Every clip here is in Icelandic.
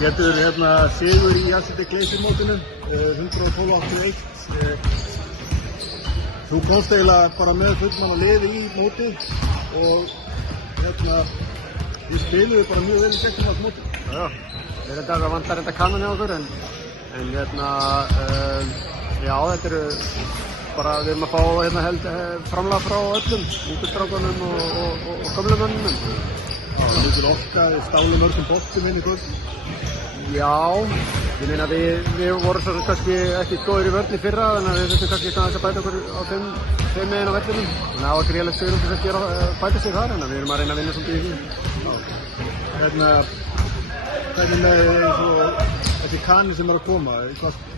Pétur, sigur í Acid Glacier-mótinu, 112.81. Þú komst eiginlega bara með fullmanna liði í mótið og þið spiluðu bara mjög vel í gegnum allt mótið. Já, það vantar enda kannan hjá okkur en já, þetta eru bara, við erum að fá framlag frá öllum, ungustrákunum og gömlumönnum. Já, mikil orka, stálu mörgum boltum inn í kvöld. Já, ég meina við vorum svo kannski ekki góðir í vörn í fyrra, þannig að við þurftum kannski aðeins að bæta okkur á þeim megin á vellinum. Þannig að það var gríðarlegt sigur til að bæta sig þar, þannig að við erum að reyna að vinna svolítið í því. Hvernig með þessi Kani sem að koma,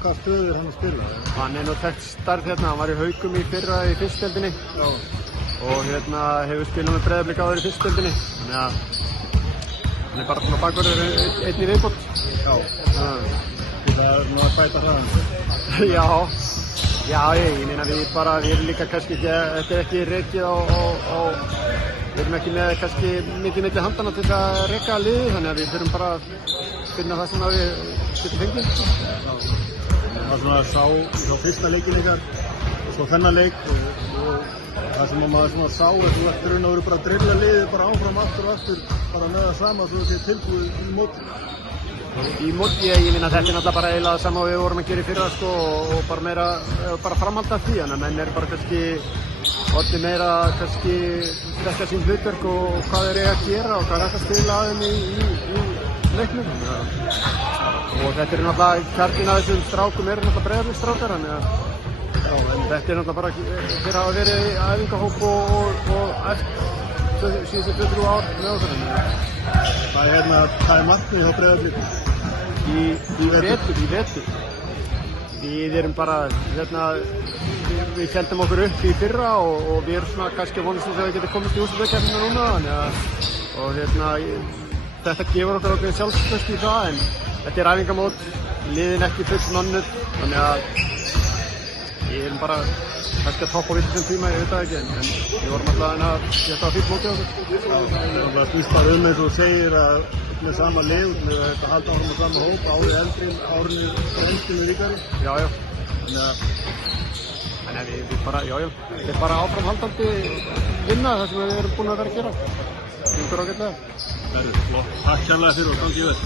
hvað stöðu hann að spila? Hann nú tekt starf hann var í Haukum í fyrra í fyrstdeildinni og hefur spilað með Breiðablik áður í fyrstdeildinni, þannig að hann bara svona bakvörður einn í viðbót. Já, það er nú að bæta hraðan. Já, ég meina við erum líka kannski ekki, þetta er ekki rekið við erum ekki með kannski mikið milli handana til að reka liði, þannig að við þurfum bara að finna það sem við getum fengið. Það var svona að sá fyrsta leikinn ykkar og svo þennan leik og það sem maður svona sá er þú ert raun og veru bara að drilla liðið bara áfram aftur og aftur bara með það sama svo þið tilbúið í mótið. Í móti, ég minna þetta er náttúrulega bara eiginlega það sama og við vorum að gera í fyrra og bara framhalda af því, þannig að menn eru bara kannski orðið meira kannski þekkja sín hlutverk og hvað þeir eiga að gera og hvað er hægt að spila að þeim í leiknum. Og þetta er náttúrulega kjarninn af þessum strákum náttúrulega Breiðabliksstrákar, þannig að þetta er náttúrulega bara þeir hafa verið í æfingahóp og síðustu 2-3 ár með okkur. Það er markmið hjá Breiðablikum í vetur. Við erum bara, við keldum okkur upp í fyrra og við erum svona kannski vonast að við getum komist í úrslitakeppnina núna, og þetta gefur okkur ákveðin sjálfstraust í það, en þetta er æfingamót, liðin ekki fullmannuð, þannig að við erum bara kannski að toppa á vissum tíma, ég veit það ekki, en við vorum alltaf að þetta var fínt mótið okkur. Það snýst bara eins og þú segir að með sama lið, með þetta halda áfram með sama hóp, árið eldri, árið með ríkari. Já. Þannig að við bara, þetta er bara áframhaldandi vinna það sem við erum búin að vera að gera. Takk kærlega fyrir og gangi vel.